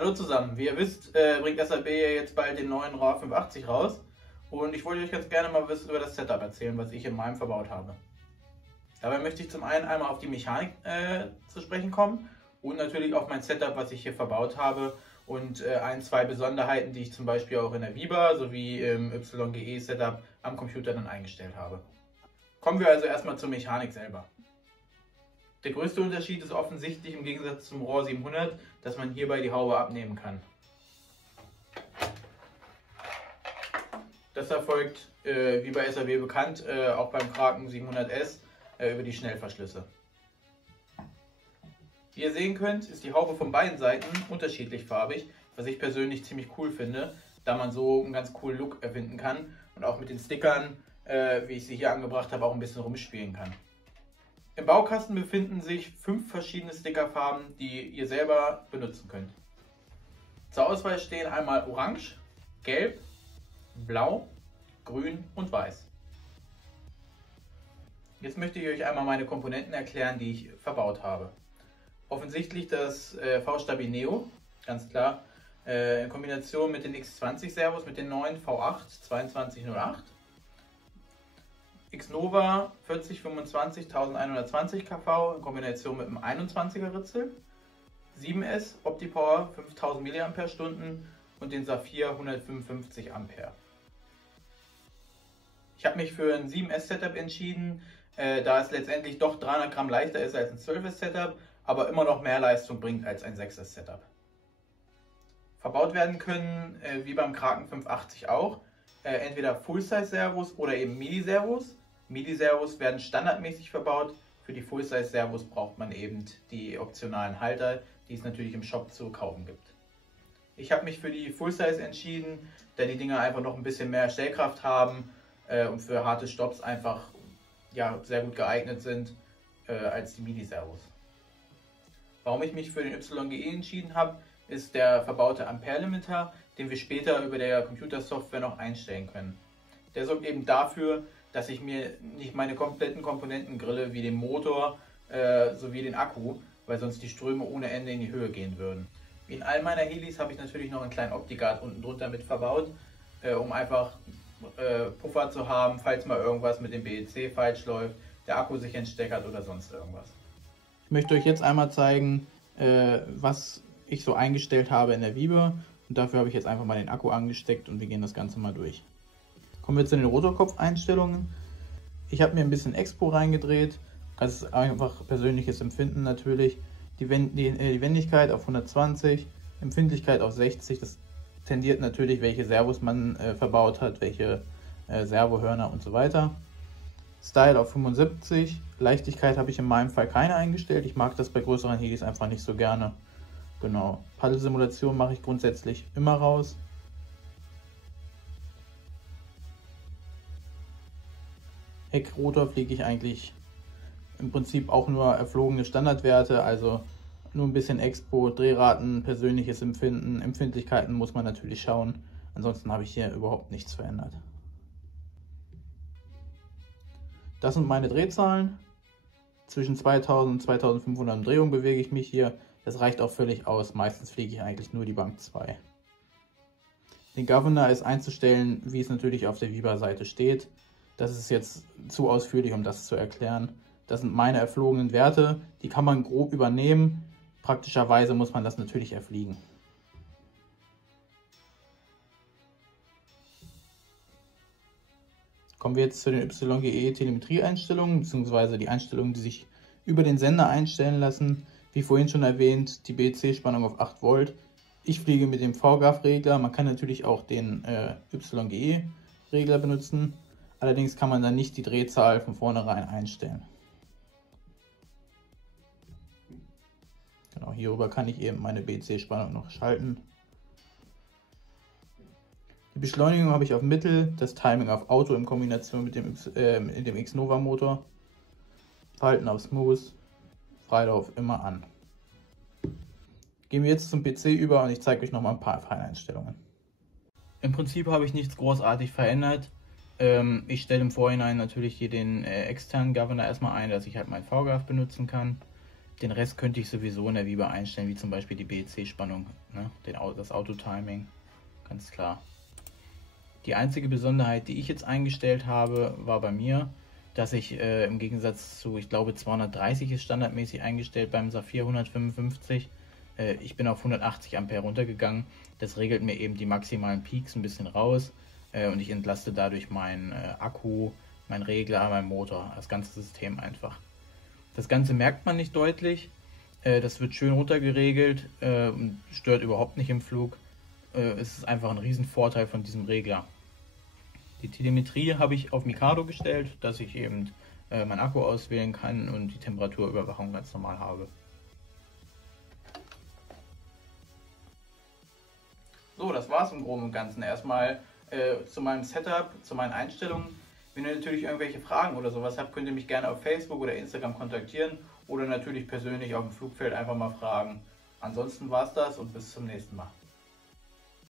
Hallo zusammen, wie ihr wisst, bringt SAB jetzt bald den neuen RAW 580 raus und ich wollte euch ganz gerne mal was über das Setup erzählen, was ich in meinem verbaut habe. Dabei möchte ich zum einen einmal auf die Mechanik zu sprechen kommen und natürlich auf mein Setup, was ich hier verbaut habe und ein, zwei Besonderheiten, die ich zum Beispiel auch in der Viba sowie im YGE Setup am Computer dann eingestellt habe. Kommen wir also erstmal zur Mechanik selber. Der größte Unterschied ist offensichtlich im Gegensatz zum RAW 700, dass man hierbei die Haube abnehmen kann. Das erfolgt, wie bei SAB bekannt, auch beim Kraken 700S über die Schnellverschlüsse. Wie ihr sehen könnt, ist die Haube von beiden Seiten unterschiedlich farbig, was ich persönlich ziemlich cool finde, da man so einen ganz coolen Look erfinden kann und auch mit den Stickern, wie ich sie hier angebracht habe, auch ein bisschen rumspielen kann. Im Baukasten befinden sich 5 verschiedene Stickerfarben, die ihr selber benutzen könnt. Zur Auswahl stehen einmal Orange, Gelb, Blau, Grün und Weiß. Jetzt möchte ich euch einmal meine Komponenten erklären, die ich verbaut habe. Offensichtlich das V-Stabi Neo, ganz klar, in Kombination mit den X20 Servos, mit den neuen V8 2208. Xnova 4025 1120 kV in Kombination mit dem 21er Ritzel, 7S OptiPower 5000 mAh und den Saphir 155 A. Ich habe mich für ein 7S Setup entschieden, da es letztendlich doch 300 Gramm leichter ist als ein 12S Setup, aber immer noch mehr Leistung bringt als ein 6S Setup. Verbaut werden können, wie beim Kraken 580 auch, entweder Full-Size Servos oder eben MIDI-Servos. MIDI-Servos werden standardmäßig verbaut, für die Full-Size-Servos braucht man eben die optionalen Halter, die es natürlich im Shop zu kaufen gibt. Ich habe mich für die Full-Size entschieden, da die Dinger einfach noch ein bisschen mehr Stellkraft haben und für harte Stops einfach sehr gut geeignet sind als die MIDI-Servos. Warum ich mich für den YGE entschieden habe, ist der verbaute Ampere-Limiter, den wir später über der Computersoftware noch einstellen können. Der sorgt eben dafür, dass ich mir nicht meine kompletten Komponenten grille, wie den Motor sowie den Akku, weil sonst die Ströme ohne Ende in die Höhe gehen würden. Wie in all meiner Helis habe ich natürlich noch einen kleinen OptiGuard unten drunter mit verbaut, um einfach Puffer zu haben, falls mal irgendwas mit dem BEC falsch läuft, der Akku sich entsteckert oder sonst irgendwas. Ich möchte euch jetzt einmal zeigen, was ich so eingestellt habe in der Viba, und dafür habe ich jetzt einfach mal den Akku angesteckt und wir gehen das Ganze mal durch. Kommen wir zu den Rotorkopf-Einstellungen. Ich habe mir ein bisschen Expo reingedreht, das ist einfach persönliches Empfinden natürlich. Die Wendigkeit auf 120, Empfindlichkeit auf 60, das tendiert natürlich, welche Servos man verbaut hat, welche Servohörner und so weiter. Style auf 75, Leichtigkeit habe ich in meinem Fall keine eingestellt, ich mag das bei größeren Helis einfach nicht so gerne. Genau, Paddelsimulation mache ich grundsätzlich immer raus. Heckrotor fliege ich eigentlich im Prinzip auch nur erflogene Standardwerte, also nur ein bisschen Expo, Drehraten, persönliches Empfinden, Empfindlichkeiten muss man natürlich schauen, ansonsten habe ich hier überhaupt nichts verändert. Das sind meine Drehzahlen, zwischen 2000 und 2500 Umdrehungen bewege ich mich hier, das reicht auch völlig aus, meistens fliege ich eigentlich nur die Bank 2. Den Governor ist einzustellen, wie es natürlich auf der Viba-Seite steht. Das ist jetzt zu ausführlich, um das zu erklären. Das sind meine erflogenen Werte, die kann man grob übernehmen. Praktischerweise muss man das natürlich erfliegen. Kommen wir jetzt zu den YGE Telemetrie-Einstellungen, beziehungsweise die Einstellungen, die sich über den Sender einstellen lassen. Wie vorhin schon erwähnt, die BEC-Spannung auf 8 Volt. Ich fliege mit dem VGAF-Regler, man kann natürlich auch den YGE-Regler benutzen. Allerdings kann man dann nicht die Drehzahl von vornherein einstellen. Genau, hierüber kann ich eben meine BEC-Spannung noch schalten. Die Beschleunigung habe ich auf Mittel, das Timing auf Auto in Kombination mit dem Xnova Motor. Verhalten auf Smooth, Freilauf immer an. Gehen wir jetzt zum PC über und ich zeige euch noch mal ein paar Feineinstellungen. Im Prinzip habe ich nichts großartig verändert. Ich stelle im Vorhinein natürlich hier den externen Governor erstmal ein, dass ich halt mein VGAF benutzen kann. Den Rest könnte ich sowieso in der Wiebe einstellen, wie zum Beispiel die BEC-Spannung, ne? Das Auto-Timing, ganz klar. Die einzige Besonderheit, die ich jetzt eingestellt habe, war bei mir, dass ich im Gegensatz zu, ich glaube 230 ist standardmäßig eingestellt beim Saphir 155, ich bin auf 180 Ampere runtergegangen. Das regelt mir eben die maximalen Peaks ein bisschen raus und ich entlaste dadurch meinen Akku, meinen Regler, meinen Motor, das ganze System einfach. Das Ganze merkt man nicht deutlich, das wird schön runtergeregelt und stört überhaupt nicht im Flug. Es ist einfach ein Riesenvorteil von diesem Regler. Die Telemetrie habe ich auf Mikado gestellt, dass ich eben meinen Akku auswählen kann und die Temperaturüberwachung ganz normal habe. So, das war es im Groben und Ganzen. Erstmal zu meinem Setup, zu meinen Einstellungen. Wenn ihr natürlich irgendwelche Fragen oder sowas habt, könnt ihr mich gerne auf Facebook oder Instagram kontaktieren oder natürlich persönlich auf dem Flugfeld einfach mal fragen. Ansonsten war es das und bis zum nächsten Mal.